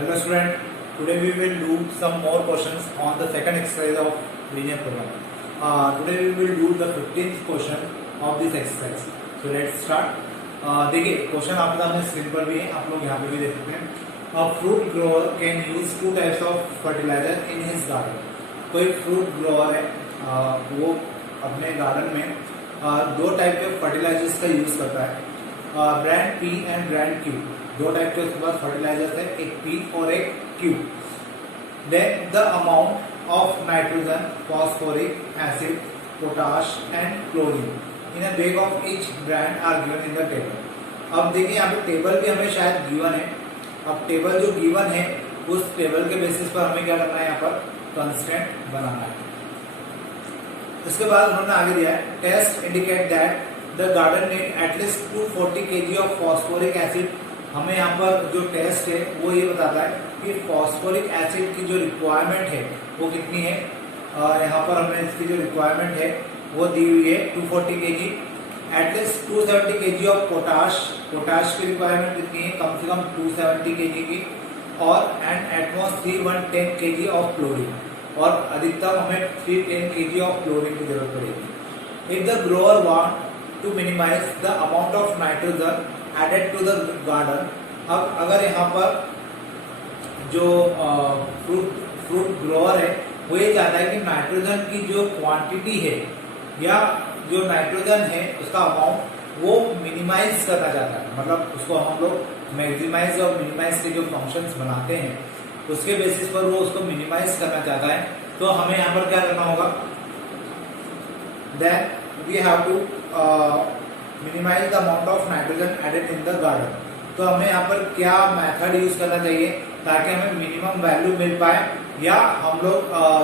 Hello student, today we will do some more questions on the second exercise of linear programming. Today we will do the 15th question of this exercise. So let's start. देखिए question आपके सामने screen पर भी है, आप लोग यहाँ पे भी देख सकते हैं. Fruit grower can use 2 types of fertiliser in his garden. कोई फ्रूट ग्रोअर है, वो अपने गार्डन में 2 टाइप के फर्टिलाइजर्स का यूज करता है, brand P and brand Q. 2 type के उसके पास फर्टिलाइजर्स है, एक पी और एक Q. Then the amount of nitrogen, phosphoric acid, potash and chlorine in a bag of each brand are given in the table. अब देखिए यहाँ पे टेबल भी हमें शायद गिवन है. अब टेबल जो गिवन है उस टेबल के बेसिस पर हमें क्या करना है, यहाँ पर कंस्टेंट बनाना है. इसके बाद उन्होंने आगे दिया है, test indicate that the garden need at least 240 kg of phosphoric acid. हमें यहाँ पर जो टेस्ट है वो ये बताता है कि फॉस्फोरिक एसिड की जो रिक्वायरमेंट है वो कितनी है. यहाँ पर हमें इसकी जो रिक्वायरमेंट है वो दी हुई है 240 kg. At least 270 kg of potash. Potash की रिक्वायरमेंट कितनी है, कम से कम 270 kg की. और and Atmos 310 kg of chlorine, और अधिकतम हमें 310 kg ऑफ क्लोरीन की जरूरत पड़ेगी. If the grower want to minimise the amount of nitrogen added to the garden. अब अगर यहाँ पर जो फ्रूट ग्रोअर है वो ये चाहता है कि नाइट्रोजन की जो क्वांटिटी है या जो नाइट्रोजन है उसका अमाउंट वो मिनिमाइज करना चाहता है. मतलब उसको हम लोग मैक्सिमाइज और मिनिमाइज के जो फंक्शंस बनाते हैं उसके बेसिस पर वो उसको मिनिमाइज करना चाहता है. तो हमें यहाँ पर क्या करना होगा, then we have to minimise the amount of nitrogen added in the garden. तो हमें यहाँ पर क्या मेथड यूज करना चाहिए ताकि हमें मिनिमम वैल्यू मिल पाए, या हम लोग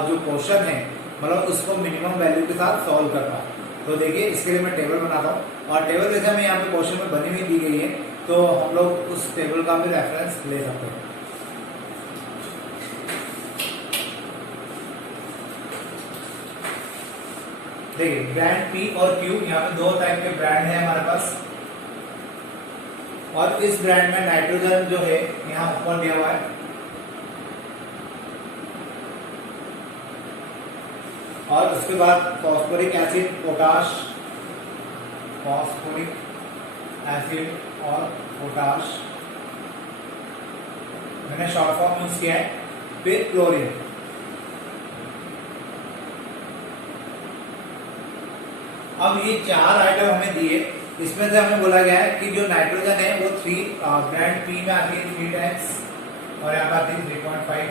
जो क्वेश्चन है मतलब उसको मिनिमम वैल्यू के साथ सॉल्व कर पाए. तो देखिए इसके लिए मैं टेबल बनाता हूँ, और टेबल जैसे हमें यहाँ पे क्वेश्चन में बनी हुई दी गई है तो हम लोग उस टेबल का भी रेफरेंस ले सकते हैं. देखिए ब्रांड पी और क्यू, यहाँ पे 2 टाइप के ब्रांड है हमारे पास, और इस ब्रांड में नाइट्रोजन जो है यहाँ ऊपर दिया हुआ है. और उसके बाद phosphoric acid, potash, phosphoric acid और पोटाश मैंने शॉर्ट फॉर्म यूज किया है. फिर क्लोरीन. अब ये 4 आइटम हमें दिए, इसमें से हमें बोला गया है कि जो नाइट्रोजन है वो 3 ब्रांड पी में आती है 3 टाइम्स, और यहाँ पर आती है 3.5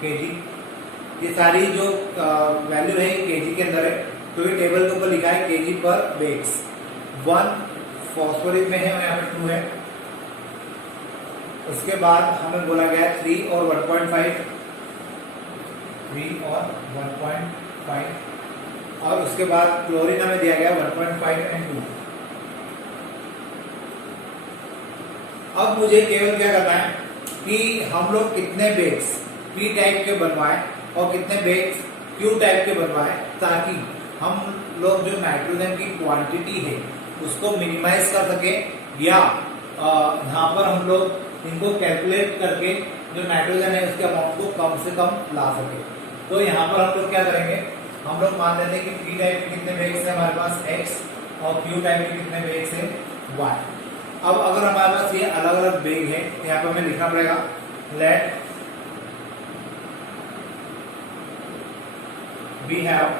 kg. ये सारी जो वैल्यू है केजी के अंदर है, तो ये टेबल के ऊपर लिखा है केजी पर बेग्स. 1 फॉस्फोरिक में है और यहाँ पे 2 है. उसके बाद हमें बोला गया 3 और 1.5, 3 और 1.5, और उसके बाद क्लोरीन हमें दिया गया 1.5 एंड 2. अब मुझे केवल क्या करना है कि हम लोग कितने बेग्स पी टाइप के बनवाएं और कितने बेग्स क्यू टाइप के बनवाएं, ताकि हम लोग जो नाइट्रोजन की क्वांटिटी है उसको मिनिमाइज कर सके, या यहाँ पर हम लोग इनको कैलकुलेट करके जो नाइट्रोजन है उसके अमाउंट को कम से कम ला सके. तो यहाँ पर हम लोग क्या करेंगे, हम लोग मान लेते हैं कि पी टाइप के कितने बेग्स है हमारे पास x, और क्यू टाइप के कितने बेग्स है y. अब अगर हमारे पास ये अलग अलग बेग है तो यहाँ पर हमें लिखना पड़ेगा, late we have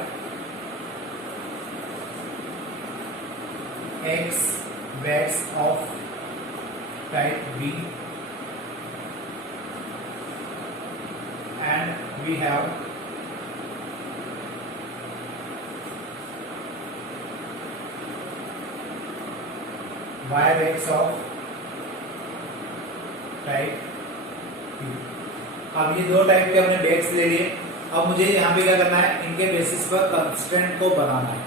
x bags of type B and we have y bags of type Q. अब ये 2 टाइप के हमने बैग्स ले लिए. अब मुझे यहाँ पे क्या करना है, इनके बेसिस पर कंस्टेंट को बनाना है.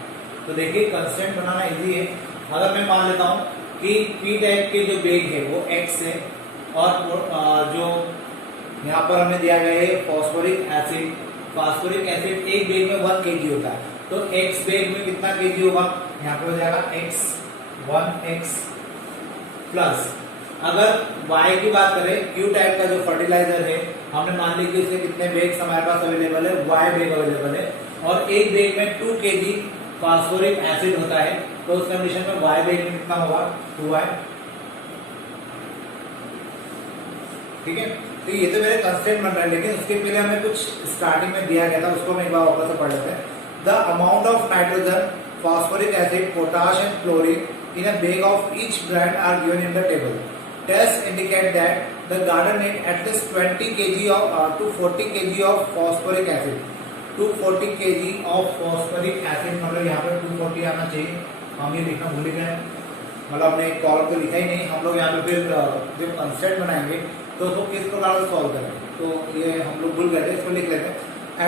तो देखिए कंस्टेंट बनाना इजी है. अगर मैं मान लेता हूँ कि पी टाइप के जो बैग है वो x है, और जो यहाँ पर हमें दिया गया है फॉस्फोरिक एसिड. फॉस्फोरिक एसिड एक बैग में 1 kg होता है, तो x बैग में कितना kg होगा, यहाँ पे हो जाएगा x 1x प्लस अगर Y की बात करें, Q टाइप का जो फर्टिलाइजर है, हमने मान ली कि इसके कितने बैग्स हमारे पास अवेलेबल है, Y बैग अवेलेबल है, और एक बैग में 2 kg फास्फोरिक एसिड होता है, तो उस कंडीशन में Y बैग में कितना होगा, 2Y। ठीक है, तो ये तो मेरे कंस्टेंट बन रहा है, लेकिन उसके पहले हमें कुछ स्टार्टिंग में दिया गया था, उसको मैं एक बार वापस से पढ़ लेते हैं। The amount of nitrogen, phosphoric acid, potash and chlorine in a bag of each brand are given in the table. Tests indicate that the garden need at least 20 kg of to 40 kg of phosphoric acid. 240 kg of phosphoric acid, मतलब यहाँ पे 240 आना चाहिए, हम ये लिखना भूल गए, मतलब हमने एक कॉलम तो लिखा ही नहीं। हम लोग यहाँ पे फिर जब कंस्टेंट बनाएंगे तो उसको किस प्रकार से सॉल्व करेंगे, तो ये हम लोग भूल गए थे, इसको लिख लेते हैं।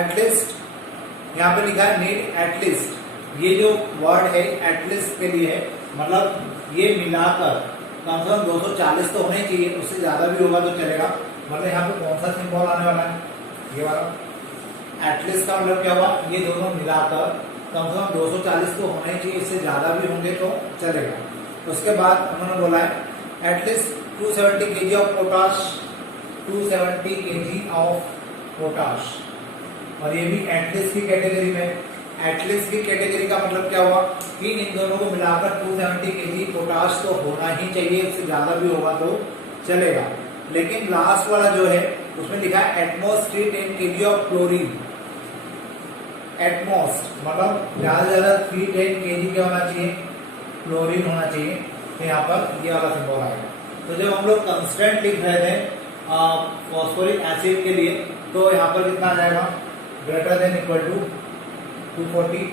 एटलीस्ट यहाँ पे लिखा है नीड एटलीस्ट, ये जो वर्ड है एटलीस्ट के लिए है, मतलब ये मिलाकर कम से कम 240 तो होने चाहिए, उससे ज्यादा भी होगा तो चलेगा। मतलब यहाँ पे कौन सा सिंबल आने वाला है, ये वाला। एटलीस्ट का मतलब क्या हुआ, ये दोनों मिलाकर कम से कम 240 तो होने चाहिए, इससे ज्यादा भी होंगे तो चलेगा। उसके बाद उन्होंने बोला है at least 270 kg of potash, 270 kg of potash, और ये भी एटलीस्ट की कैटेगरी में। एटलीस्ट की कैटेगरी का मतलब क्या हुआ कि इन दोनों को मिलाकर 270 kg पोटाश तो होना ही चाहिए, इससे ज्यादा भी होगा तो चलेगा। लेकिन लास्ट वाला जो है उसमें लिखा है at most 310 kg of chlorine. At most मतलब ज्यादा से ज्यादा 310 kg क्या होना चाहिए, क्लोरीन होना चाहिए, तो यहाँ पर ये वाला सिंबल आएगा। तो जब हम लोग कंस्टेंट लिख रहे थे फॉस्फोरिक एसिड के लिए, तो यहाँ पर कितना आ जाएगा, ग्रेटर देन इक्वल टू 240।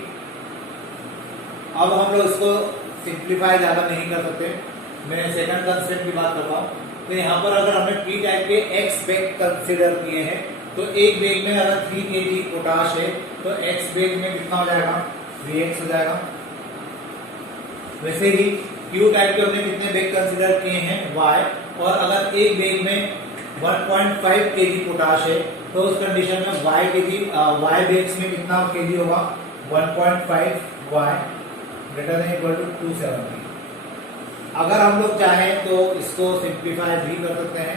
अब हम लोग इसको सिंप्लीफाई ज्यादा नहीं कर सकते, मैं सेकंड कंस्टेंट की बात करता हूँ। तो यहाँ पर अगर हमने पी टाइप के एक्स बैग कंसिडर किए हैं, तो एक बैग में अगर 3 kg पोटाश है, तो एक्स बैग में कितना हो जाएगा, 3x हो जाएगा। वैसे ही क्यू टाइप के हमने कितने बैग कंसिडर किए हैं, y, और अगर एक बैग में 1.5 kg पोटाश है, तो उस कंडीशन में y बैग्स में कितना kg होगा, 1.5 y greater than equal to 270। अगर हम लोग चाहें तो इसको सिंप्लीफाई भी कर सकते हैं,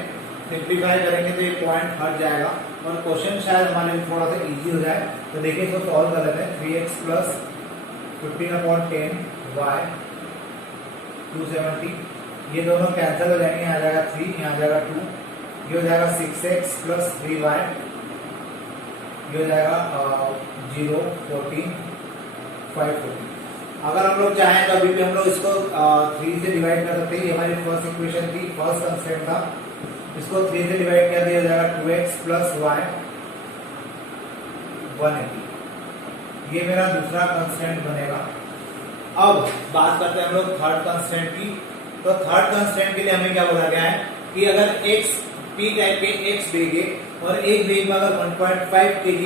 सिंप्लीफाई करेंगे तो ये पॉइंट हट जाएगा और क्वेश्चन शायद हमारे लिए थोड़ा सा इजी हो जाए। तो देखिए इसको सॉल्व कर लेते हैं। 3x प्लस 15/10 y 270, ये दोनों कैंसिल हो जाएंगे, यहाँ जाएगा 3, यहाँ जाएगा 2, ये हो जाएगा 6x प्लस 3y, ये हो जाएगा 0 14 5 14। अगर हम लोग चाहें तो अभी भी हम लोग इसको 3 से डिवाइड कर सकते हैं। ये हमारी फर्स्ट इक्वेशन थी, फर्स्ट कंस्टेंट था, इसको 3 से डिवाइड कर दिया जाएगा 2x प्लस y 180। ये मेरा दूसरा कंस्टेंट बनेगा। अब बात करते हैं हम लोग थर्ड कंस्टेंट की। तो थर्ड कंस्टेंट के लिए हमें क्या बोला गया है कि अगर x p टाइप के x बेग है और एक बेग में अगर 1.5 kg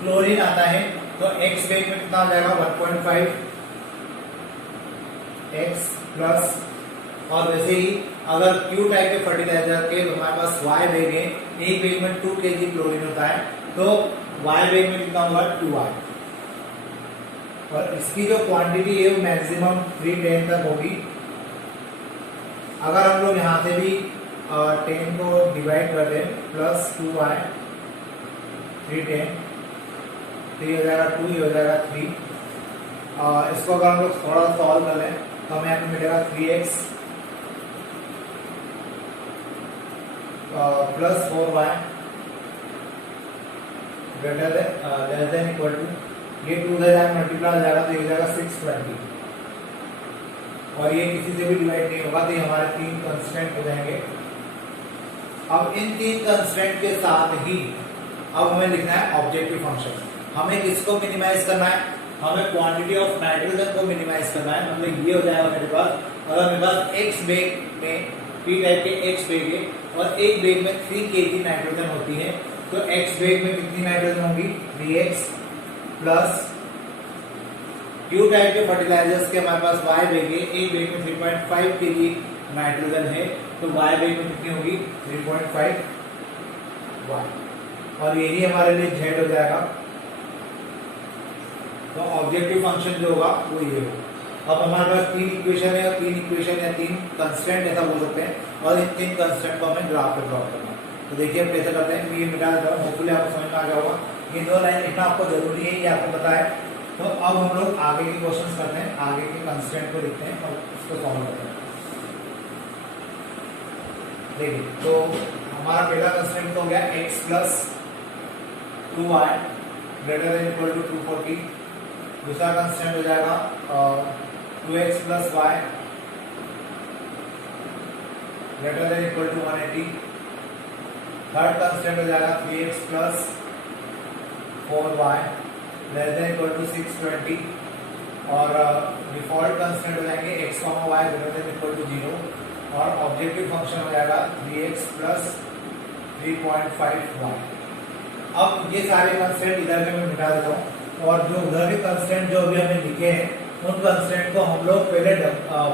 क्लोरीन आता है, तो x बेग में कितना आ जाएगा, 1.5 x प्लस, और वैसे ही अगर Q टाइप के फर्टिलाइजर के तो हमारे पास y बेग है, एक बेग में 2 kg क्लोरीन होता है, तो y बेग में कितना होगा, 2y, और इसकी जो क्वांटिटी है वो मैक्सिमम 310 तक होगी। अगर हम लोग यहाँ से भी 10 को डिवाइड कर दें, प्लस 2y 310, तो ये हो जाएगा 2, ये हो जाएगा 3। इसको अगर हम लोग थोड़ा सॉल्व कर लें तो हमें यहाँ पे मिलेगा 3x plus 4y greater less than equal to, ये 2 से मल्टीप्लाई हो जाएगा तो ये हो जाएगा 620, और ये किसी से भी डिवाइड नहीं होगा, तो ये हमारे 3 कंस्टेंट हो जाएंगे। अब इन 3 कंस्टेंट के साथ ही अब हमें लिखना है ऑब्जेक्टिव फंक्शन। हमें किसको मिनिमाइज करना है, हमें क्वांटिटी ऑफ नाइट्रोजन को मिनिमाइज करना है। मतलब ये हो जाएगा मेरे पास, अगर मेरे पास x बेग में p टाइप के x बेग है और एक बेग में 3 kg नाइट्रोजन होती है, तो x बेग में कितनी नाइट्रोजन होगी, 3x प्लस Q टाइप के फर्टिलाइजर्स के हमारे पास y बेग है, एक बेग में 3.5 kg नाइट्रोजन है, तो y बेग में कितनी होगी, 3.5 y, और यही हमारे लिए z हो जाएगा। तो ऑब्जेक्टिव फंक्शन जो होगा वो ये होगा। अब हमारे पास तीन इक्वेशन है, तीन इक्वेशन या तीन कंस्टेंट ऐसा बोल सकते हैं, और इन तीन कंस्टेंट को हमें ग्राफ पे प्लॉट करना है। तो देखिए हम कैसे करते हैं, ये मिटा देता हूँ, होपफुली आपको समझ में आ गया होगा। ये दो लाइन लिखना आपको जरूरी है, ये आपको पता है। तो अब हम लोग आगे के क्वेश्चन करते हैं, आगे के कंस्टेंट को लिखते हैं और उसको सॉल्व करते हैं। देखिए तो हमारा पहला कंस्टेंट तो हो गया x plus 2y greater than equal to 240। दूसरा कंस्टेंट हो जाएगा 2x plus y greater than equal to 180। Third constant हो जाएगा 3x plus 4y less than equal to 620। और डिफॉल्ट कंस्टेंट हो जाएंगे x, y greater than equal to 0, और objective function हो जाएगा 3x प्लस 3.5y। अब ये सारे कंस्टेंट इधर के मैं मिटा देता हूँ, और जो उधर के कंस्टेंट जो अभी हमने लिखे हैं उन कंस्टेंट को हम लोग पहले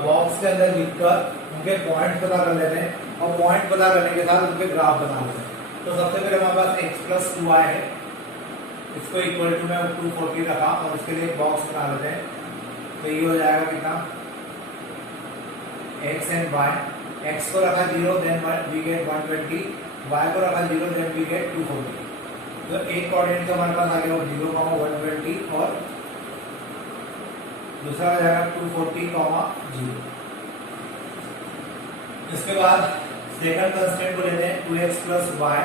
बॉक्स के अंदर लिखकर उनके पॉइंट पता कर लेते हैं, और पॉइंट पता करने के साथ उनके ग्राफ बना लेते हैं। तो सबसे पहले हमारे पास x प्लस 2y है, इसको इक्वल टू में 240 रखा और इसके लिए बॉक्स बना लेते हैं। तो ये हो जाएगा कितना, x एंड y। x को रखा 0 देन वी गेट 120, y को रखा 0 देन वी गेट 240। तो एक कोऑर्डिनेट तो हमारे पास आ गया 0, 120, और दूसरा हो जाएगा 240, 0। इसके बाद सेकंड कंस्टेंट को लेते हैं 2x plus y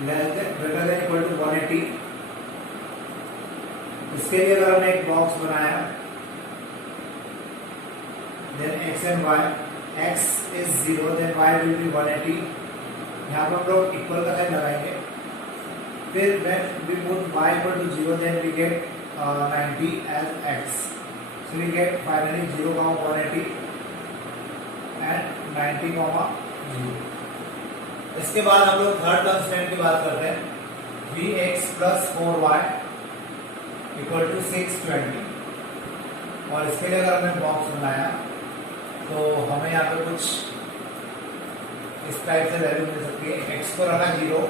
greater than equal to 180। इसके लिए अगर हमने एक बॉक्स बनाया, then x and y, x is 0 then y will be 180। यहाँ पर हम लोग इक्वल का साइन लगाएंगे, फिर when we put y equal to 0 then we get 90 as x, so we get finally 0, 180 and 90, 0। इसके बाद हम लोग थर्ड कंस्टेंट की बात करते हैं, 3x plus 4y equal to 620। और इसके लिए अगर हमने बॉक्स बनाया तो हमें यहाँ पे कुछ इस टाइप से वैल्यू मिल सकती है। x को रखा 0,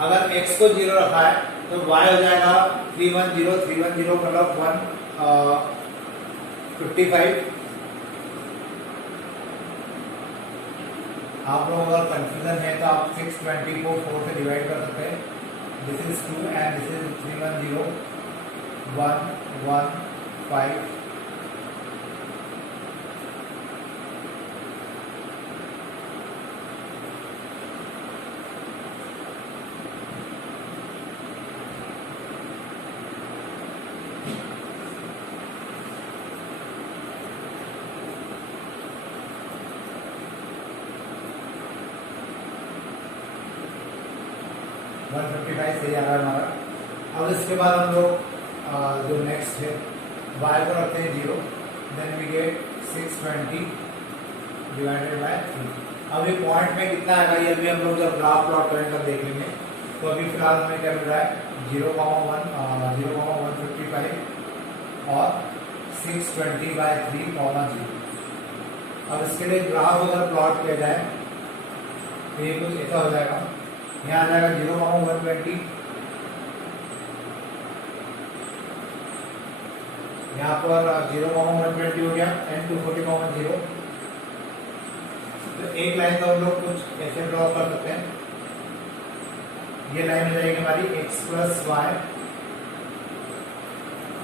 अगर x को 0 रखा है तो y हो जाएगा 310, 310 मतलब 155। आप लोग अगर कंफ्यूजन है तो आप 620 को 4 से डिवाइड कर सकते हैं। This is 2 and this is 310, 115। 155 सही आ रहा है हमारा। अब इसके बाद हम लोग जो नेक्स्ट है y को रखते हैं 0, then we get 620 divided by 3। अब ये पॉइंट में कितना आएगा ये अभी हम लोग जब ग्राफ प्लॉट करेंगे तब देख लेंगे। तो अभी फिलहाल हमें क्या मिल रहा है 0,155 और 620 बाय 3, 0। अब इसके लिए ग्राफ अगर प्लॉट किया जाए तो ये कुछ ऐसा हो जाएगा, यहाँ आ जाएगा 0,120, यहाँ पर 0,120 हो गया एंड 240,0। तो एक लाइन का हम लोग कुछ ऐसे ड्रॉ कर सकते हैं। ये लाइन हो जाएगी हमारी x plus y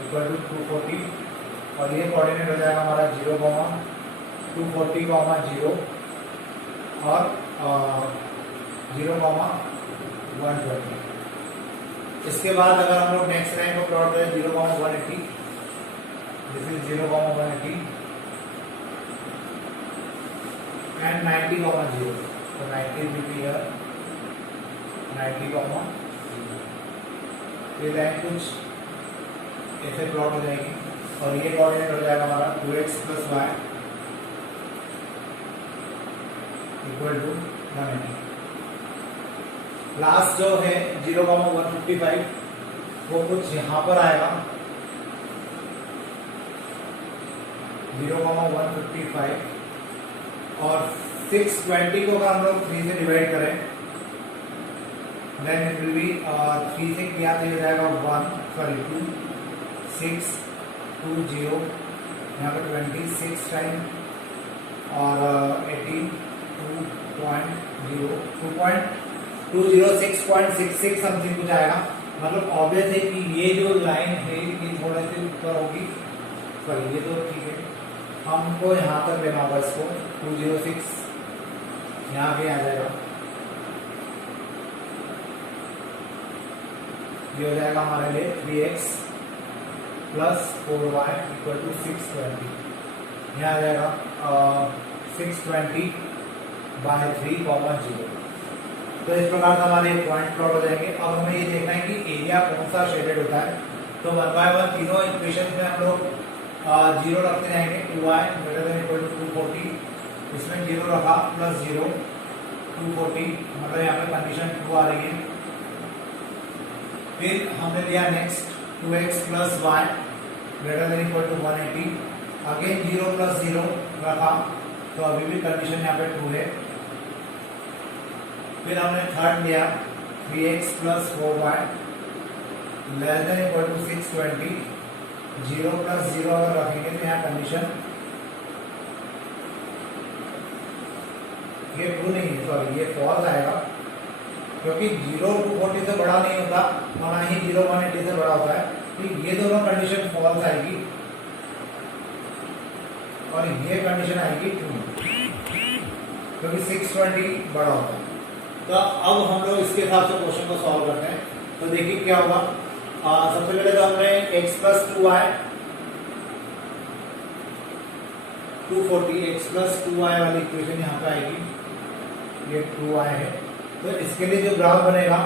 equal to 240, और ये कोऑर्डिनेट हो जाएगा हमारा 0, 240, 0 और 0, 120। इसके बाद अगर हम लोग नेक्स्ट लाइन को प्लॉट करें 0, 180, दिस इज 0, 180 एंड 90, 0। तो 90 will be here, 90, 0। ये लाइन कुछ ऐसे प्लॉट हो जाएगी, और ये कोऑर्डिनेट हो जाएगा हमारा 2x plus y equal to 180। Last जो है 0,155 वो कुछ यहाँ पर आएगा 0,155, और 620 को अगर हम लोग 3 से डिवाइड करें देन इट विल बी 3 से किया तो हो जाएगा 2, 6, 20, यहाँ पे 26 टाइम और 18 2.06.66 समथिंग कुछ आएगा। मतलब ऑब्वियस है कि ये जो लाइन है ये थोड़ा सी ऊपर होगी, सॉरी ये तो ठीक है, हमको यहाँ तक लेना होगा इसको 206 यहाँ पे आ जाएगा, ये हो जाएगा हमारे लिए 3x plus 4y equal to 620, यहाँ आ जाएगा 620/3, 0। तो इस प्रकार से हमारे पॉइंट प्लॉट हो जाएंगे। अब हमें ये देखना है कि एरिया कौन सा शेडेड होता है। तो 1 बाय 1 तीनों इक्वेशन में हम लोग 0 रखते जाएंगे, 2y greater than equal to 240, इसमें 0 रखा प्लस 0 240, मतलब यहाँ पे कंडीशन 2 आ रही है। फिर हमने लिया next 2x plus y greater than equal to 180, again 0 plus 0 रखा, तो अभी भी कंडीशन यहाँ पे 2 है। फिर हमने थर्ड लिया 3x plus 4y less than equal to 620, 0 plus 0 अगर रखेंगे तो यहाँ कंडीशन ये ट्रू नहीं है, सॉरी ये फॉल्स आएगा, क्योंकि 0 240 से बड़ा नहीं होता और ना ही 0 180 से बड़ा होता है। तो ये दोनों कंडीशन फॉल्स आएगी और ये कंडीशन आएगी ट्रू, क्योंकि 620 बड़ा होता है। तो अब हम लोग इसके हिसाब से क्वेश्चन को सॉल्व करते हैं। तो देखिए क्या होगा, सबसे पहले तो हमने x plus 2y 240 x plus 2y वाली इक्वेशन यहाँ पे आएगी, ये 2y है। तो इसके लिए जो ग्राफ बनेगा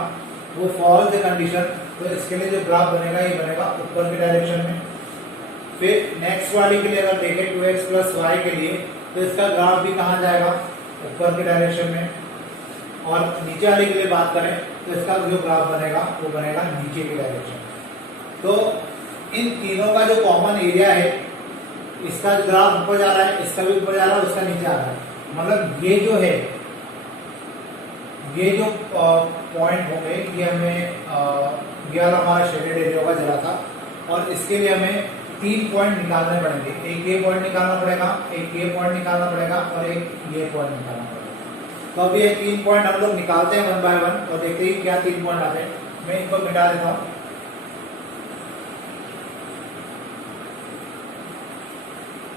वो फॉल्स है कंडीशन, तो इसके लिए जो ग्राफ बनेगा ये बनेगा ऊपर की डायरेक्शन में। फिर नेक्स्ट वाली के लिए अगर देखें 2x प्लस y के लिए, तो इसका ग्राफ भी कहाँ जाएगा, ऊपर की डायरेक्शन में। और नीचे वाले के लिए बात करें तो इसका जो ग्राफ बनेगा वो बनेगा नीचे की डायरेक्शन। तो इन तीनों का जो कॉमन एरिया है, इसका ग्राफ ऊपर जा रहा है, इसका भी ऊपर जा रहा है, उसका नीचे आ रहा है। मतलब ये जो है, ये जो पॉइंट होंगे ये हमें ये वाला हमारा शेडेड एरिया होगा जरा था, और इसके लिए हमें 3 पॉइंट निकालने पड़ेंगे। एक ये पॉइंट निकालना पड़ेगा, एक ये पॉइंट निकालना पड़ेगा और एक ये पॉइंट निकालना पड़ेगा। तो अब ये 3 पॉइंट हम लोग निकालते हैं 1 बाय 1 और देखते हैं क्या 3 पॉइंट आते हैं। मैं इनको मिटा देता हूँ।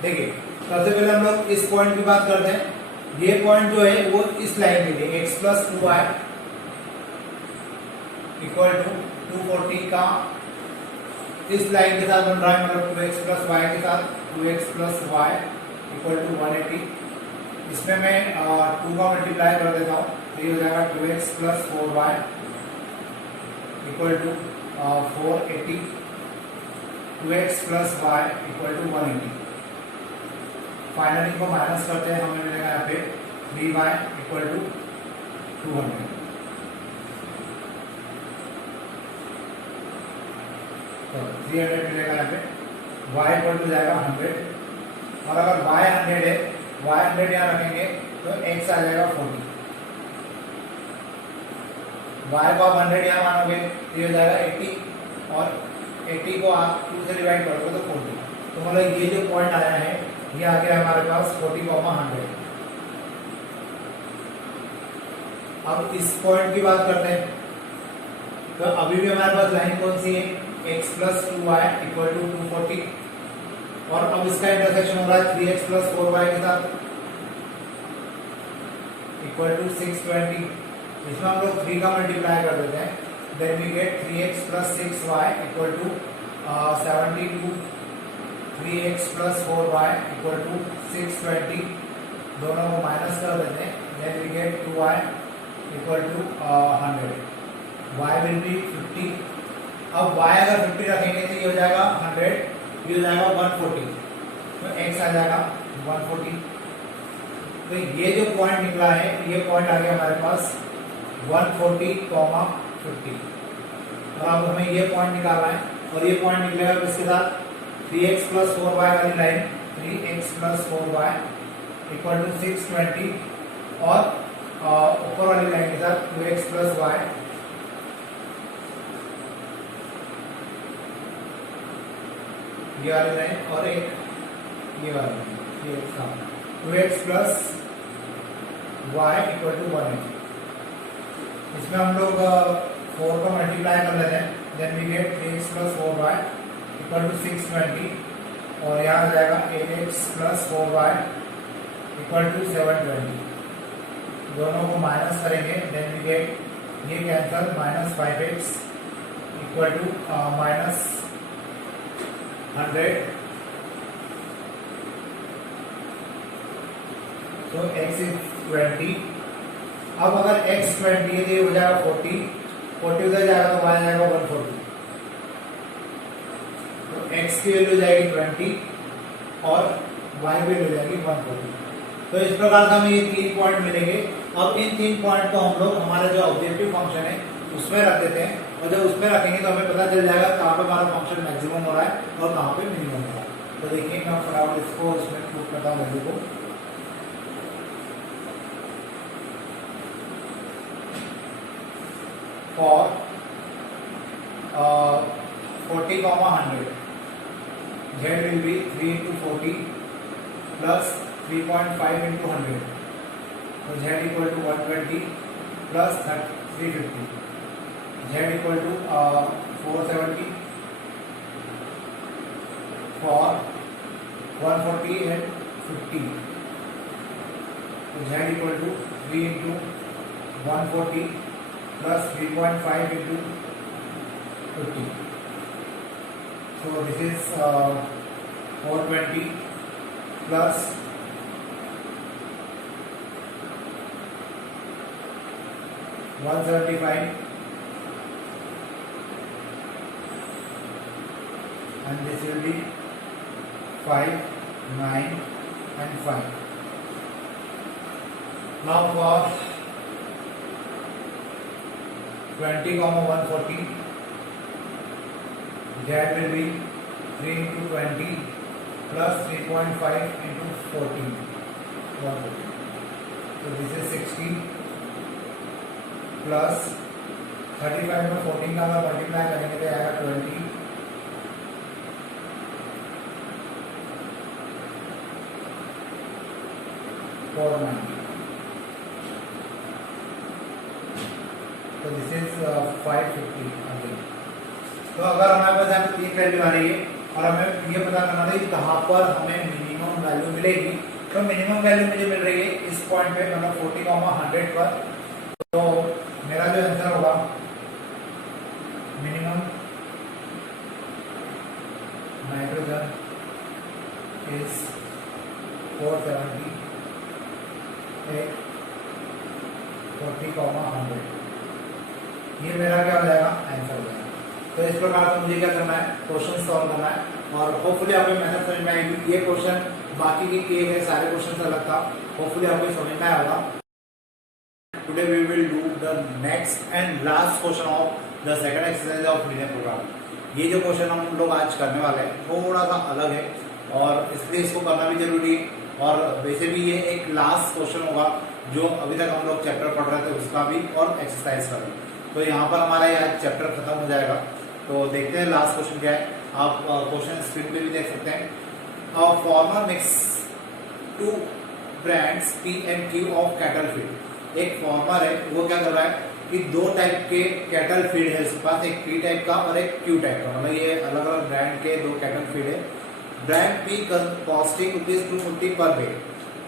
देखिए सबसे पहले हम लोग इस पॉइंट की बात करते हैं। ये पॉइंट जो है वो इस लाइन के लिए x plus 2y equal to 240 का इस लाइन के साथ बन रहा है, मतलब 2x प्लस y के साथ 2x plus y equal to 180। इसमें मैं 2 का मल्टीप्लाई कर देता हूँ, तो ये हो जाएगा 2x plus 4y equal to 480, 2x plus y equal to 180। Finally को माइनस करते हैं, हमें मिलेगा यहाँ पे 3y इक्वल टू 200। तो 300 मिलेगा यहाँ पे, y इक्वल टू जाएगा 100। और अगर y 100 है, y 100 यहाँ रखेंगे तो x आ जाएगा 40। y को आप 100 यहाँ मानोगे तो ये हो जाएगा 80, और 80 को आप 2 से डिवाइड करोगे तो 40। तो मतलब ये जो पॉइंट आया है ये आ गया हमारे पास 40,100। अब इस पॉइंट की बात करते हैं। तो अभी भी हमारे पास लाइन कौन सी है, x plus 2y equal to 240, और अब इसका इंटरसेक्शन हो रहा है 3x प्लस 4y के साथ इक्वल टू 620। इसमें हम लोग 3 का मल्टीप्लाई कर देते हैं, then we get 3x plus 6y equal to 72, 3x plus 4y equal to 620, दोनों को माइनस कर देते हैं, then we get 2y equal to 100, y will be 50। अब y अगर 50 रखेंगे तो ये हो जाएगा 100, ये हो जाएगा 140, तो x आ जाएगा 140। तो ये जो पॉइंट निकला है ये पॉइंट आ गया हमारे पास 140,50। और अब हमें ये पॉइंट निकालना है, और ये पॉइंट निकलेगा इसके साथ 3x प्लस 4y वाली line, 3x plus 4y equal to 620, और ऊपर वाली लाइन के साथ 2x प्लस y ये वाली लाइन और एक ये वाली लाइन, ये इसका 2x plus y equal to 180। इसमें हम लोग 4 का मल्टीप्लाई कर लेते हैं, then we get 3x plus 4y equal to 620 और यहाँ आ जाएगा 8x plus 4y equal to 720। दोनों को माइनस करेंगे, देन वी गेट ये cancel minus 5x equal to minus 100। तो x इज 20। अब अगर x 20 है तो ये हो जाएगा 40, 40 उधर जाएगा तो y जाएगा 140। तो x की वैल्यू जाएगी 20 और y की वैल्यू जाएगी 140। तो इस प्रकार से हमें ये 3 पॉइंट मिलेंगे। अब इन 3 पॉइंट को हम लोग हमारा जो ऑब्जेक्टिव फंक्शन है उसमें रख देते हैं, और जब उसमें रखेंगे तो हमें पता चल जाएगा कहाँ पे हमारा फंक्शन मैक्सिमम हो रहा है और कहाँ पे मिनिमम हो रहा है। तो देखिए मैं फटाफट इसको इसमें प्रूव करता हूँ वैल्यू को। For 40, 100, Z will be 3 into 40 plus 3.5 into 100. So Z equal to 120 plus 350. Z equal to 470 for 140 and 50. So Z equal to 3 into 140 plus 3.5 into 50. So this is 420 plus 175 and this will be 5, 9 and 5. Now for 20, 140, that will be 3 into 20 plus 3.5 into 14, 140. So this is 60 plus 35 में 14 का अगर multiply करेंगे तो आएगा 20 490. तो this is 550 again. तो अगर हमारे पास यहाँ पे 3 वैल्यू आ रही है और हमें ये पता करना था कि कहाँ पर हमें मिनिमम वैल्यू मिलेगी, तो मिनिमम वैल्यू मुझे मिल रही है इस पॉइंट पे, मतलब 40, 100 पर। तो मेरा जो आंसर होगा मिनिमम नाइट्रोजन इज 470 at 40, 100। ये मेरा क्या हो जाएगा, आंसर हो जाएगा। तो इस प्रकार से मुझे क्या करना है, क्वेश्चन सॉल्व करना है और होपफुली आपको मेहनत समझ में आएगी। ये क्वेश्चन बाकी के किए गए सारे क्वेश्चन से अलग था, होपफुली आपको समझ में आया होगा। Today we will do the next and last question of the second exercise of linear program. ये जो क्वेश्चन हम लोग आज करने वाले हैं थोड़ा सा अलग है और इसलिए इसको करना भी जरूरी है, और वैसे भी ये एक लास्ट क्वेश्चन होगा जो अभी तक हम लोग चैप्टर पढ़ रहे थे उसका भी और एक्सरसाइज का भी। तो यहाँ पर हमारा ये चैप्टर खत्म हो जाएगा। तो देखते हैं लास्ट क्वेश्चन क्या है। आप क्वेश्चन स्क्रीन पे भी देख सकते हैं। Farmer mix 2 brands P and Q of cattle feed. एक फार्मर है, वो क्या कर रहा है कि 2 टाइप के कैटल फीड है उसके पास, एक P टाइप का और एक Q टाइप का, मतलब ये अलग अलग ब्रांड के 2 कैटल फीड है। ब्रांड P कॉस्टिंग ₹250 पर बैग।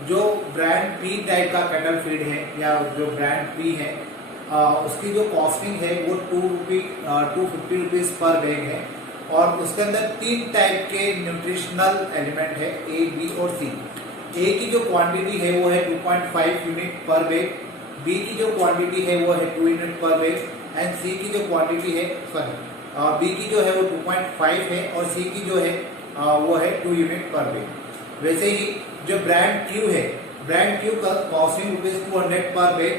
जो ब्रांड P टाइप का कैटल फीड है या जो ब्रांड P है उसकी जो कॉस्टिंग है वो ₹250 पर बैग है, और उसके अंदर 3 टाइप के न्यूट्रिशनल एलिमेंट है A, B और C। A की जो क्वांटिटी है वो है 2.5 यूनिट पर बैग, B की जो क्वांटिटी है वो है 2 यूनिट पर बैग एंड C की जो क्वांटिटी है B की जो है वो 2.5 है और C की जो है वो है 2 यूनिट पर बैग। वैसे ही जो ब्रांड Q है, ब्रांड Q का कॉस्टिंग ₹200 पर bag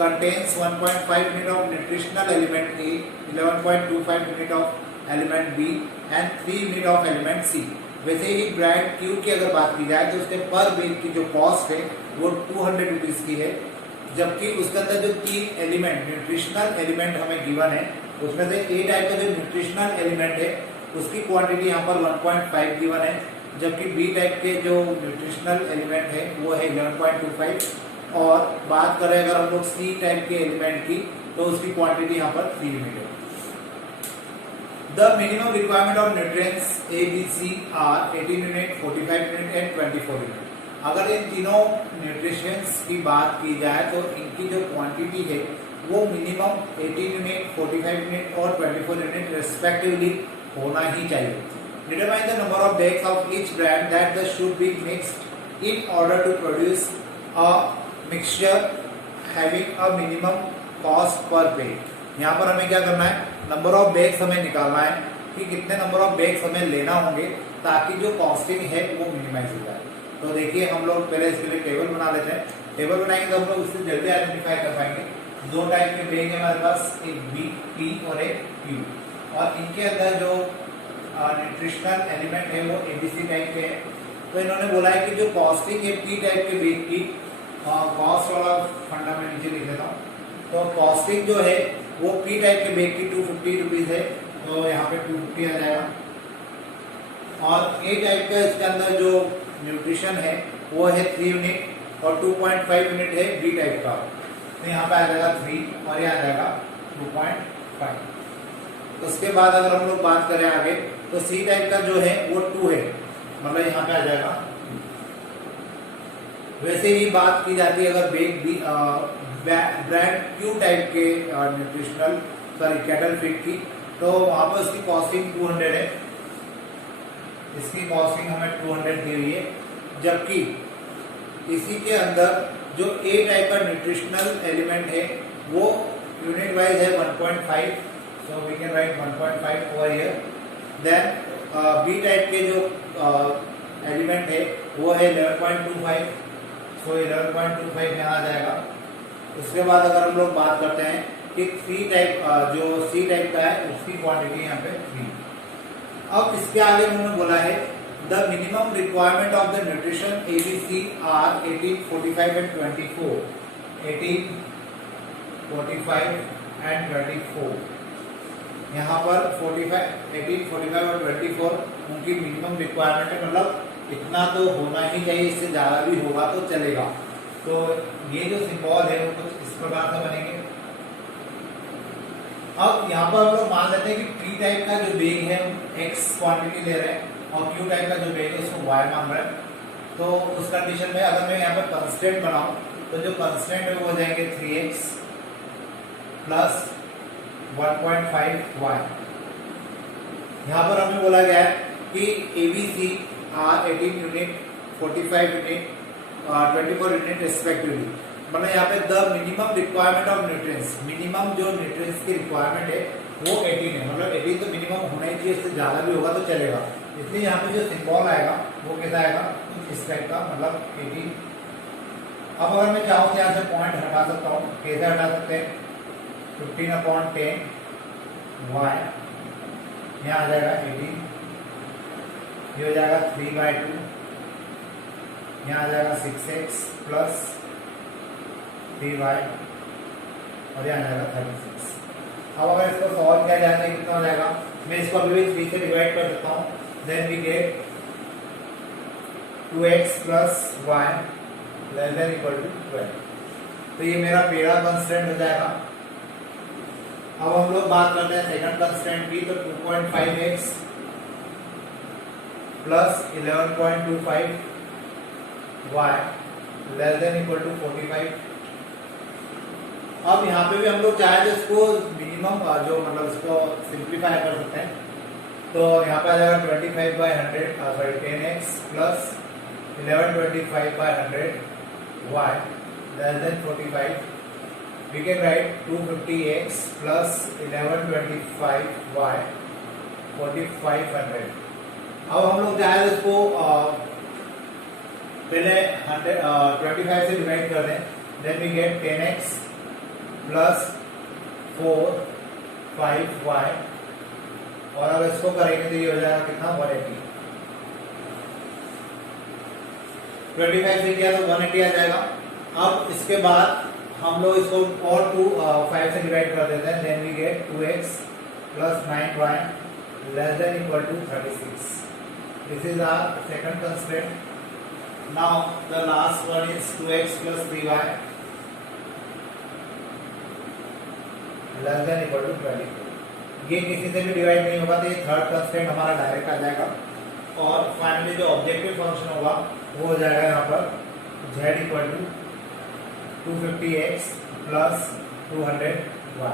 contains 1.5 unit of nutritional element A, 11.25 unit of element B and 3 unit of element C। वैसे ही ब्रांड Q की अगर बात की जाए तो उसके पर बैग की जो कॉस्ट है वो ₹200 की है, जबकि उसके अंदर जो 3 एलिमेंट न्यूट्रिशनल एलिमेंट हमें गिवन है उसमें से A टाइप का जो न्यूट्रिशनल एलिमेंट है उसकी क्वांटिटी यहाँ पर 1.5 गिवन है, जबकि बी टाइप के जो न्यूट्रिशनल एलिमेंट है वो है 11.25। और बात करें अगर हम लोग सी टाइप के एलिमेंट की, तो उसकी क्वांटिटी यहाँ पर 3 यूनिट है। The minimum requirement of nutrients A B C are 18 unit, 45 unit and 24 unit. अगर इन तीनों न्यूट्रिशंस की बात की जाए तो इनकी जो क्वांटिटी है वो मिनिमम 18 यूनिट, 45 यूनिट और 24 यूनिट रेस्पेक्टिवली होना ही चाहिए। Determine the number of bags of each brand that the should be mixed in order to produce a mixture having a minimum cost per bag. यहाँ पर हमें क्या करना है, नंबर ऑफ बैग्स हमें निकालना है कि कितने नंबर ऑफ बैग्स हमें लेना होंगे ताकि जो कॉस्टिंग है वो मिनिमाइज हो जाए। तो देखिए हम लोग पहले इसके लिए टेबल बना लेते हैं। टेबल बनाएंगे तो हम लोग उससे जल्दी आइडेंटिफाई कर पाएंगे। दो टाइप के बैग है हमारे पास, एक बी पी और एक क्यू, और इनके अंदर जो न्यूट्रिशनल एलिमेंट है वो एबीसी टाइप के है। तो इन्होंने बोला है कि जो कॉस्टिंग है पी टाइप के बैग की, कॉस्ट वाला फंडा में नीचे लिख लेता हूँ। तो कॉस्टिंग जो है वो पी टाइप के बैग की 250 रुपीज है, तो यहाँ पे 250 आ जाएगा। और ए टाइप का इसके अंदर जो न्यूट्रिशन है वो है 3 यूनिट और 2.5 यूनिट है बी टाइप का, तो यहाँ पे आ जाएगा 3 और यहाँ आ जाएगा 2.5। उसके बाद अगर हम लोग बात करें आगे, तो सी टाइप का जो है वो 2 है, मतलब यहाँ पे आ जाएगा। वैसे ही बात की जाती है अगर bag B brand Q type के न्यूट्रिशनल कैटल फीड की, तो वहां पर उसकी कॉस्टिंग 200 है। इसकी कॉस्टिंग हमें 200 दी हुई है, जबकि इसी के अंदर जो ए टाइप का न्यूट्रिशनल एलिमेंट है वो यूनिट वाइज है 1.5, so we can write 1.5 over here. Then B type के जो एलिमेंट है वो है 11.25, सो 11.25 यहाँ आ जाएगा। उसके बाद अगर हम लोग बात करते हैं कि सी टाइप जो सी टाइप का है उसकी क्वांटिटी यहाँ पे 3। अब इसके आगे उन्होंने बोला है the minimum requirement of the nutrition ABC are 18, 45 and 24। 18, 45 and 24। यहाँ पर 45, 18, 45 और 24 उनकी मिनिमम रिक्वायरमेंट है, मतलब इतना तो होना ही चाहिए, इससे ज्यादा भी होगा तो चलेगा। तो ये जो सिंबल है वो कुछ इस प्रकार से बनेंगे। अब यहाँ पर हम लोग मान लेते हैं कि पी टाइप का जो बैग है एक्स क्वांटिटी ले रहे हैं और क्यू टाइप का जो बैग है उसको वाई मान रहे हैं। तो उस कंडीशन में अगर मैं यहाँ पर कंस्टेंट बनाऊं तो जो कंस्टेंट है वो हो जाएंगे 3x प्लस 1.5 y। यहाँ पर हमें बोला गया है कि ABC are 18 unit, 45 unit, 24 unit respectively, मतलब यहाँ पे the minimum requirement of nutrients, minimum जो न्यूट्रिएंट्स की रिक्वायरमेंट है वो 18 है, मतलब 18 तो मिनिमम होना ही चाहिए, इससे ज्यादा भी होगा तो चलेगा। इसलिए यहाँ पे जो सिंबल आएगा वो कैसा आएगा, इस टाइप का, मतलब 18। अब अगर मैं चाहूँ तो यहाँ से पॉइंट हटा सकता हूँ, कैसे हटा सकते हैं, 15/10 y, यहाँ आ जाएगा 18, ये हो जाएगा 3/2, यहाँ आ जाएगा 6x प्लस 3y और यहाँ आ जाएगा 36। अब अगर इसको सॉल्व किया जाए तो कितना हो जाएगा, मैं इसको अभी भी 3 से डिवाइड कर सकता हूँ, then we get 2x plus y less than equal to 12। तो ये मेरा पहला कंस्टेंट हो जाएगा। अब हम लोग बात करते हैं सेकंड कंस्टेंट की, तो 2.5x plus 11.25 y less than equal to 45। अब यहाँ पे भी हम लोग चाहे तो इसको मिनिमम जो मतलब इसको सिंप्लीफाई कर सकते हैं, तो यहाँ पे आ जाएगा 25/100 sorry 10x plus 1125/100 y less then 45। We can write 250x plus 1125y 4500। अब हम लोग चाहे इसको पहले 25 से डिवाइड कर दें, then we get 10x plus 4 5y, और अगर इसको करेंगे तो ये हो जाएगा कितना 180। 25 से किया तो 180 आ जाएगा। अब इसके बाद हम लोग इसको और 5 से डिवाइड कर देते हैं, then we get 2x plus 9y less than equal to 36. This is our second constraint. Now the last one is 2x plus 3y less than equal to 24. ये किसी से भी डिवाइड नहीं होगा तो ये थर्ड कंस्ट्रेंट हमारा डायरेक्ट आ जाएगा। और फाइनली जो ऑब्जेक्टिव फंक्शन होगा वो हो जाएगा यहाँ पर z equal to 250x plus 200y।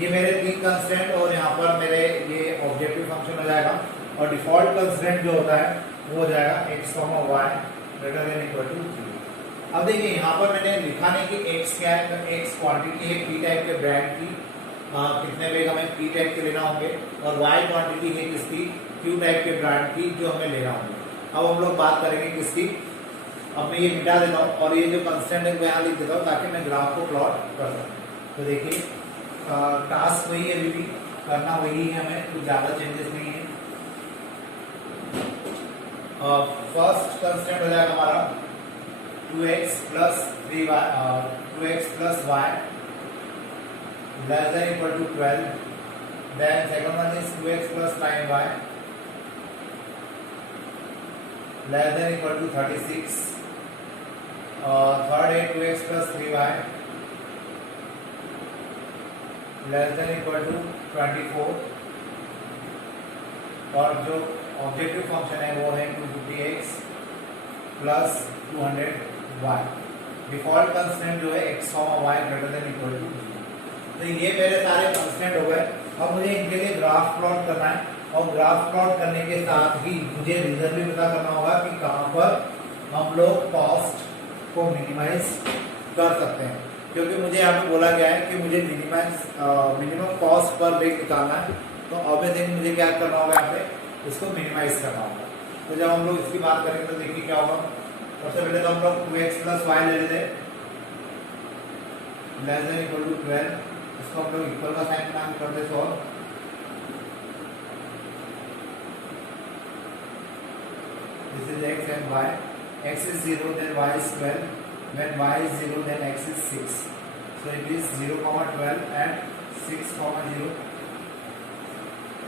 ये मेरे तीन कंस्ट्रेंट और यहाँ पर मेरे ये ऑब्जेक्टिव फंक्शन हो जाएगा। और डिफॉल्ट कंस्ट्रेंट जो होता है वो हो जाएगा x, y greater than equal to 0। अब देखिए यहाँ पर मैंने लिखा नहीं कि x क्या है, x क्वांटिटी है p टाइप के ब्रांड की, कितने वेग हमें p टाइप के लेना होंगे, और y क्वांटिटी है किसकी, q टाइप के ब्रांड की जो हमें लेना होंगे। अब हम लोग बात करेंगे किसकी। अब मैं ये मिटा देता हूँ और ये जो कंस्टेंट है वो यहाँ लिख देता हूँ ताकि मैं ग्राफ को प्लॉट कर सकूँ। तो देखिए टास्क वही है, अभी भी करना वही है हमें, कुछ ज़्यादा चेंजेस नहीं है। फर्स्ट कंस्टेंट हो जाएगा हमारा 2x plus 3y, 2x plus y less than equal to 12. Then second one is 2x plus 9y less than equal to 36. Third is 2x plus 3y less than equal to 24. और जो objective function है वो है 250x plus 200y। Default constant जो है x, y greater than equal to 0। तो ये मेरे सारे कंस्टेंट हो गए। अब मुझे इनके लिए ग्राफ प्लॉट करना है और ग्राफ प्लॉट करने के साथ ही मुझे रीजन भी पता करना होगा कि कहाँ पर हम लोग कॉस्ट को मिनिमाइज कर सकते हैं, क्योंकि मुझे यहाँ पे बोला गया है कि मुझे मिनिमम कॉस्ट पर वेग निकालना है। तो ऑब्वियसली मुझे क्या करना होगा, यहाँ पे इसको मिनिमाइज करना होगा। तो जब हम लोग इसकी बात करेंगे तो देखिए क्या होगा। सबसे पहले तो हम लोग 2x plus y ले लेते हैं लेस देन इक्वल टू 12। इसको हम लोग इक्वल का साइन बना के करते solve. This is x and y. x is 0 then y is 12. When y is 0 then x is 6. So it is 0, 12 and 6, 0.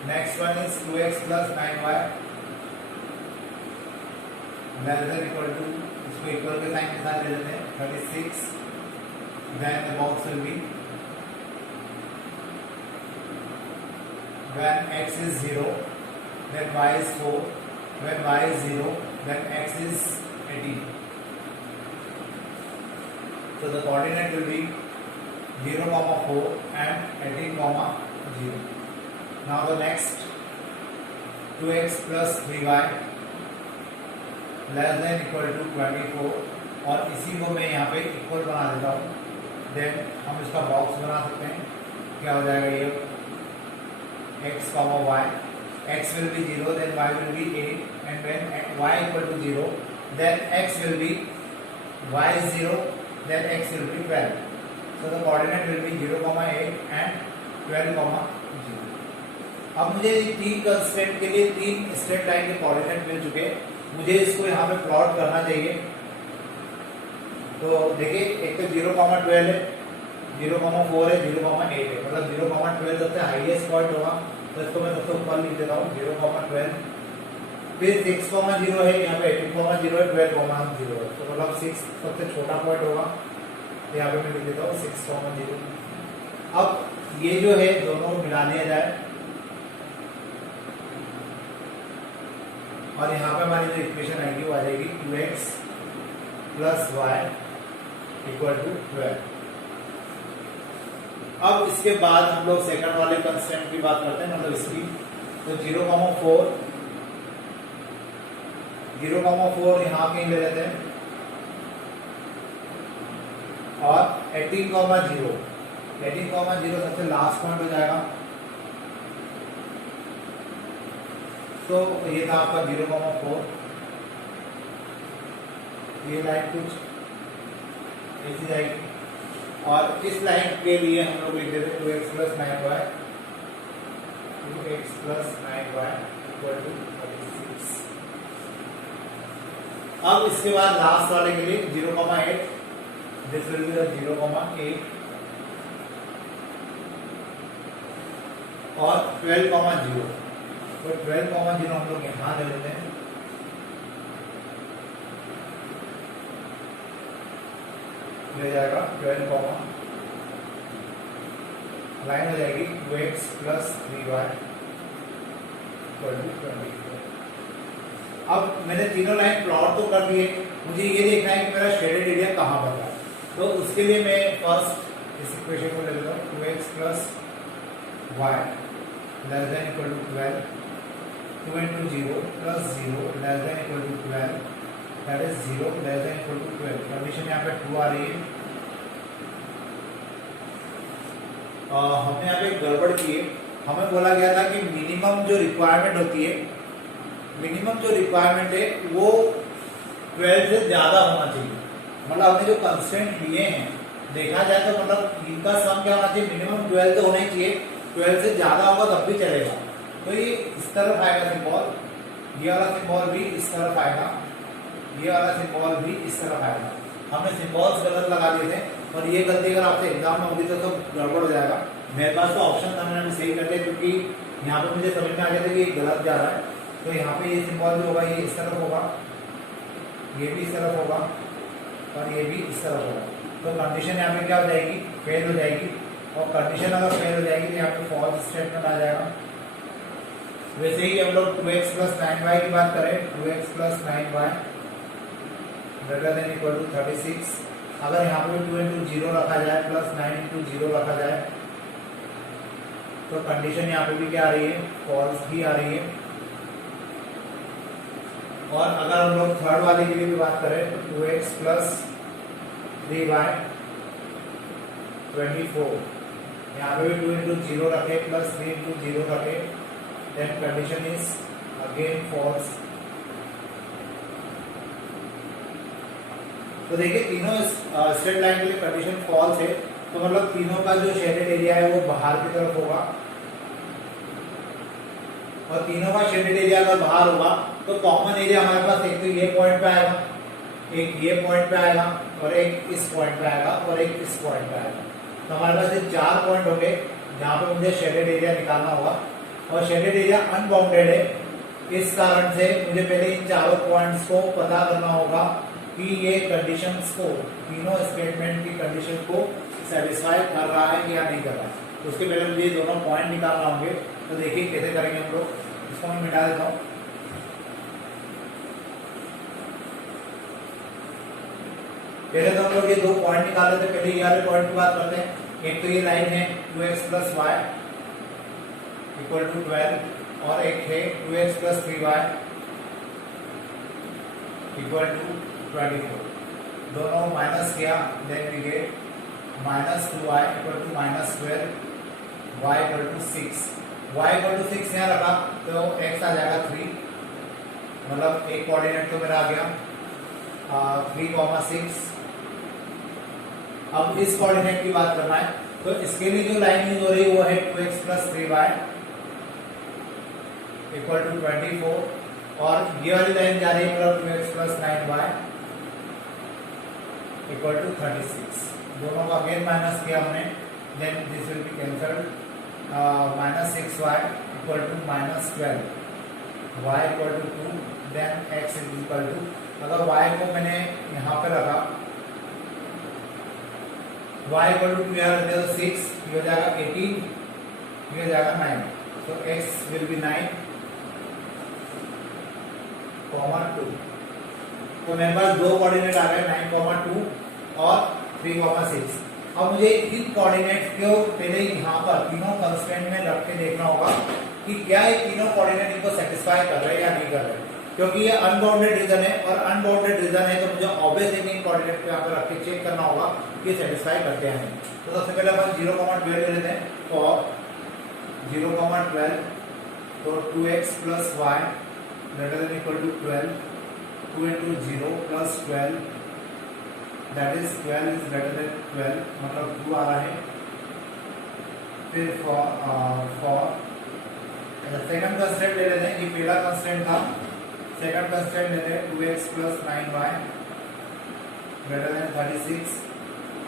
Next one is 2x plus 9y less than equal to, इसको equal के sign के साथ ले लेते हैं 36. Then the box will be when x is 0 then y is 4. When y is 0 then x is 18. So the coordinate will be 0, 4 and 18, 0. Now the next 2x plus 3y less than equal to 24 और इसी को मैं यहाँ पे equal बना देता हूँ। Then हम इसका बॉक्स बना सकते हैं। क्या हो जाएगा ये x, y, x will be 0 then y will be 8 and when y equal to 0 then x will be, y is 0 then x will be 12. So the coordinate will be 0, 8 and 12, 0. अब मुझे तीन कंस्ट्रेंट के लिए तीन straight line के coordinate मिल चुके हैं। मुझे इसको यहाँ पे प्लॉट करना चाहिए। तो देखिए एक तो 0, 12 है, 0, 4 है, 0, 8 है, मतलब 0, 12 सबसे हाईएस्ट पॉइंट होगा। तो इसको मैं सबसे ऊपर लिख देता हूँ 0, 12। फिर 6, 0 है, यहाँ पे 18, 0 है, 12, 0 है, तो मतलब 6 सबसे छोटा पॉइंट होगा। तो यहाँ पे मैं लिख देता हूँ 6, 0। अब ये जो है दोनों मिला दिया जाए और यहाँ पे हमारी जो इक्वेशन आएगी वो आ जाएगी 2x plus y equal to 12। अब इसके बाद हम लोग सेकंड वाले कंस्टेंट की बात करते हैं, मतलब इसकी। तो 0, 4 यहाँ कहीं ले लेते हैं और 18, 0 सबसे लास्ट पॉइंट हो जाएगा। तो ये था आपका 0, 4। ये लाइन कुछ ऐसी जाएगी और इस लाइन के लिए हम लोग लिख देते 2x plus 9y equal to 36। अब इसके बाद लास्ट वाले के लिए 0, 8, दिस विल बी द 0, 8 और 12,0, तो 12,0 हम लोग यहाँ ले लेते हैं। ले जाएगा 12, लाइन हो जाएगी 2x प्लस 3y = 24। अब मैंने तीनों लाइन प्लॉट तो कर दिए, मुझे ये देखना है कि मेरा शेडेड एरिया कहाँ पर है। तो उसके लिए मैं फर्स्ट इस इक्वेशन को ले लेता हूँ, 2x plus y less than equal to 12, 2 into 0 plus 0 less than equal to 12, that is 0 less than equal to 12। Condition यहाँ पे 2 आ रही है। हमने यहाँ पे गड़बड़ की है, हमें बोला गया था कि मिनिमम जो रिक्वायरमेंट होती है, मिनिमम जो रिक्वायरमेंट है वो 12 से ज्यादा होना चाहिए। मतलब हमने जो कंस्ट्रेंट लिए हैं देखा जाए तो मतलब इनका सम क्या होना चाहिए, मिनिमम 12 तो होना ही चाहिए, 12 से ज्यादा होगा तब भी चलेगा। तो ये इस तरफ आएगा सिंबल, ये वाला सिंबल भी इस तरफ आएगा, ये वाला सिंबल भी इस तरफ आएगा। हमने सिंबल्स गलत लगा दिए थे और ये गलती अगर आपसे एग्जाम में होगी तो गड़बड़ हो जाएगा। मेरे पास तो ऑप्शन था, मैंने सही कर दिया क्योंकि यहाँ पे मुझे समझ में आ गया था कि ये गलत जा रहा है। तो यहाँ पे ये सिंबल जो होगा ये इस तरफ होगा, ये भी इस तरफ होगा और ये भी इस तरफ होगा। तो कंडीशन यहाँ पे क्या हो जाएगी, फेल हो जाएगी। और कंडीशन अगर फेल हो जाएगी तो यहाँ पे फॉल्स स्टेटमेंट आ जाएगा। वैसे ही हम लोग 2x प्लस 9y की बात करें, 2x plus 9y greater than equal to 36। अगर यहाँ पे 2 into 0 रखा जाए प्लस 9 into 0 रखा जाए तो कंडीशन यहाँ पे भी क्या आ रही है, फॉल्स भी आ रही है। और अगर हम लोग थर्ड वाले के लिए भी बात करें तो 2x प्लस 3y 24, यहाँ पे भी 2 into 0 रखे प्लस 3 into 0 रखे, then condition is again false. तो देखिए तीनों स्ट्रेट लाइन के लिए कंडीशन फॉल्स है, तो मतलब तीनों का जो शेडेड एरिया है वो बाहर की तरफ होगा। और तीनों का शेडेड एरिया अगर बाहर होगा तो कॉमन एरिया हमारे पास एक तो ये पॉइंट पे आएगा, एक ये पॉइंट पे आएगा और एक इस पॉइंट पे आएगा और एक इस पॉइंट पे आएगा। तो हमारे पास ये 4 पॉइंट हो गए जहाँ पे मुझे शेडेड एरिया निकालना होगा। और शेडेड एरिया अनबाउंडेड है, इस कारण से मुझे पहले इन चारों पॉइंट्स को पता करना होगा कि ये कंडीशंस को, तीनों स्टेटमेंट की कंडीशन को सेटिस्फाई कर रहा है या नहीं कर रहा है। उसके पहले मुझे दोनों पॉइंट निकालना होंगे। तो देखिए कैसे करेंगे हम लोग, इसको मैं मिटा देता हूँ। पहले तो हम लोग ये 2 पॉइंट निकाले थे, पहले ये वाले पॉइंट की बात करते हैं। एक तो ये लाइन है 2x plus y equal to 12 और एक है 2x plus 3y equal to 24। दोनों माइनस किया, then we get minus 2y equal to minus 12, y equal to 6। y equal to 6 यहाँ रखा तो x आ जाएगा 3, मतलब एक कोऑर्डिनेट तो मेरा आ गया 3,6। अब इस कोऑर्डिनेट की बात करना है तो इसके लिए जो लाइन यूज हो रही है वो है 2x plus 3y equal to 24 और ये वाली लाइन जा रही है मतलब 2x plus 9y equal to 36। दोनों का अगेन माइनस किया हमने, then this will be cancelled, minus 6y equal to minus 12, y equal to 2, then x equal to, अगर y को मैंने यहाँ पे रखा, y इक्वल टू 2 यहाँ रख दिया तो 6, ये हो जाएगा 18, ये हो जाएगा 9, तो x विल बी 9, 2। तो मेरे पास 2 कोऑर्डिनेट आ गए 9,2 और 3,6। अब मुझे इन कोऑर्डिनेट को पहले यहाँ पर तीनों कंस्ट्रेंट में रख के देखना होगा कि क्या ये तीनों कोऑर्डिनेट इनको सेटिस्फाई कर रहे हैं या नहीं कर रहे, क्योंकि ये अनबाउंडेड रीजन है और अनबाउंडेड रीजन है तो मुझे ऑब्वियसली इन कोऑर्डिनेट पे यहाँ पर रख के चेक करना होगा कि सेटिस्फाई करते हैं। तो सबसे पहले अपन 0,12 ले लेते हैं और 0,12 तो 2x plus y greater than equal to 12, 2 into 0 plus 12, that is 12 is greater than 12, मतलब 2 आ रहा है। फिर for सेकंड कंस्ट्रेंट ले लेते हैं, ये पहला कंस्ट्रेंट था, सेकंड कंस्ट्रेंट लेते हैं 2x plus 9y greater than 36,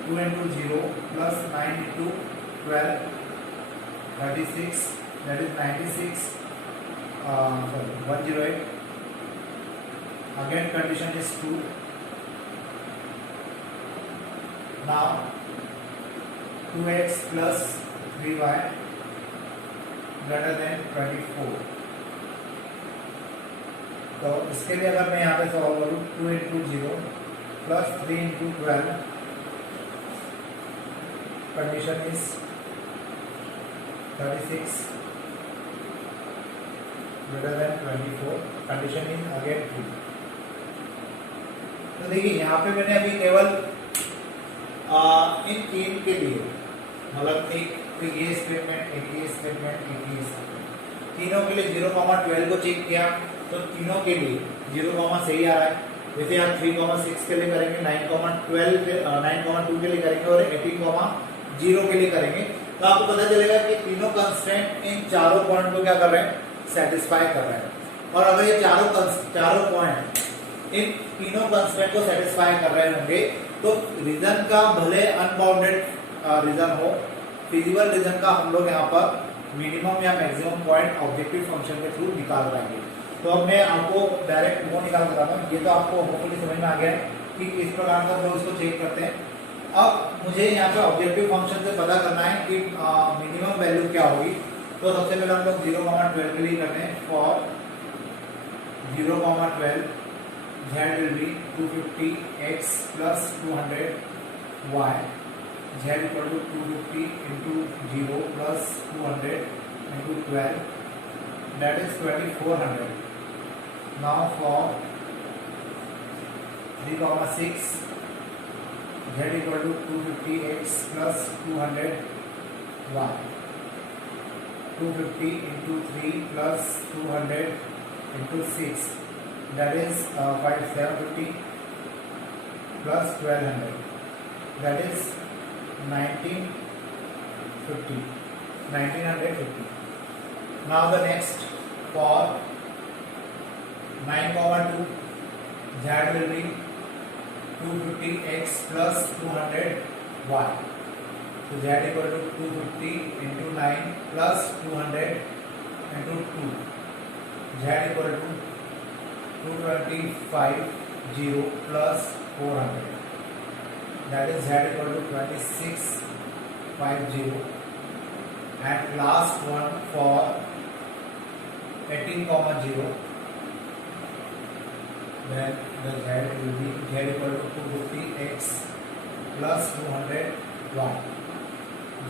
2 into 0 plus 9 into 12, 36 that is 96 sorry 108. Again condition is 2. Now 2x plus 3y greater than 24. तो इसके लिए अगर मैं यहाँ पे सॉल्व करूँ 2 into 0 plus 3 into 12, condition is 36 greater than 24, condition is again 2. तो देखिए यहाँ पे मैंने अभी केवल इन तीन के लिए मतलब एक ये स्टेटमेंट, एक ये स्टेटमेंट, एक ये स्टेटमेंट, तीनों के लिए 0,12 को चेक किया तो तीनों के लिए 0, सही आ रहा है. जैसे आप 3,6 के लिए करेंगे, 9,2 के लिए करेंगे और 18,0 के लिए करेंगे तो आपको पता चलेगा कि तीनों कंस्ट्रेंट इन चारों पॉइंट को क्या कर रहे हैं, सेटिस्फाई कर रहे हैं. और अगर ये चारों पॉइंट इन तीनों कंस्ट्रेंट को सेटिस्फाई कर रहे होंगे तो रीजन का भले अनबाउंडेड रीजन हो, फिजिबल रीजन का हम लोग यहाँ पर मिनिमम या मैक्सिमम पॉइंट ऑब्जेक्टिव फंक्शन के थ्रू निकाल पाएंगे. तो अब मैं आपको डायरेक्ट वो निकाल कर रहा हूँ. ये तो आपको होपफुली समझ में आ गया है कि किस प्रकार का हम लोग इसको चेक करते हैं. अब मुझे यहाँ पे ऑब्जेक्टिव फंक्शन से पता करना है कि मिनिमम वैल्यू क्या होगी. तो सबसे पहले हम लोग 0,12 के लिए करते हैं. For 0,12 z will be 250x plus 200y. z equal to 250 into 0 plus 200 into 12, that is 2400. Now for 3,6 z equal to 250x plus 200y. 250 into 3 plus 200 into 6, that is 750 plus 1200, that is 1950. Now the next, for 9,2 z will be 250x plus 200y. So z equal to 250 into 9 plus 200 into 2. Z equal to 225 plus 400. That is z equal to 2650. And last one for 18,0. Then the z will be z equal to 250x plus 200y.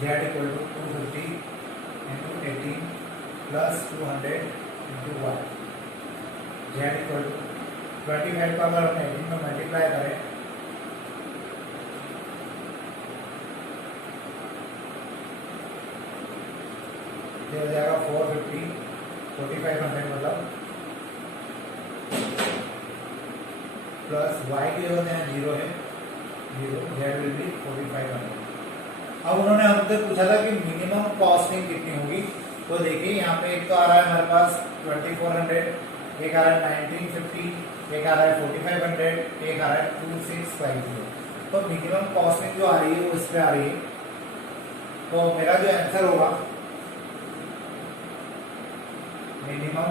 Z equal to 250 into 18 plus 200 into y. Z equal to 25 का अगर हम 18 में multiply करें तो हो जाएगा 450, 4500 मतलब plus y की जगह यहाँ 0 है, 0, z will be 4500. अब उन्होंने हमसे पूछा था कि मिनिमम कॉस्टिंग कितनी होगी. तो देखिए यहाँ पे एक तो आ रहा है हमारे पास 2400, एक आ रहा है 1950, एक आ रहा है 4500, एक आ रहा है 2650. तो मिनिमम कॉस्टिंग जो आ रही है वो इस पे आ रही है. तो मेरा जो आंसर होगा मिनिमम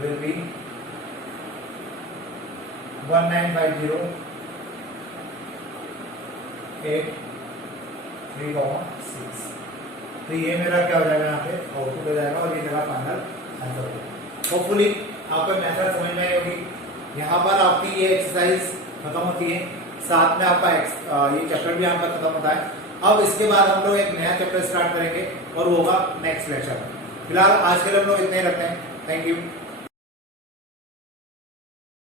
विल बी 1950 3,6. तो ये मेरा क्या हो जाएगा, यहाँ पे आउटपुट हो जाएगा और ये मेरा फाइनल आंसर होगा. होपफुली आपको मेथड समझ में आई होगी. यहाँ पर आपकी ये एक्सरसाइज खत्म होती है, साथ में आपका ये चैप्टर भी यहाँ पर खत्म होता है. अब इसके बाद हम लोग एक नया चैप्टर स्टार्ट करेंगे और वो होगा नेक्स्ट लेक्चर. फिलहाल आज के लिए हम लोग इतने ही रखते हैं. Thank you.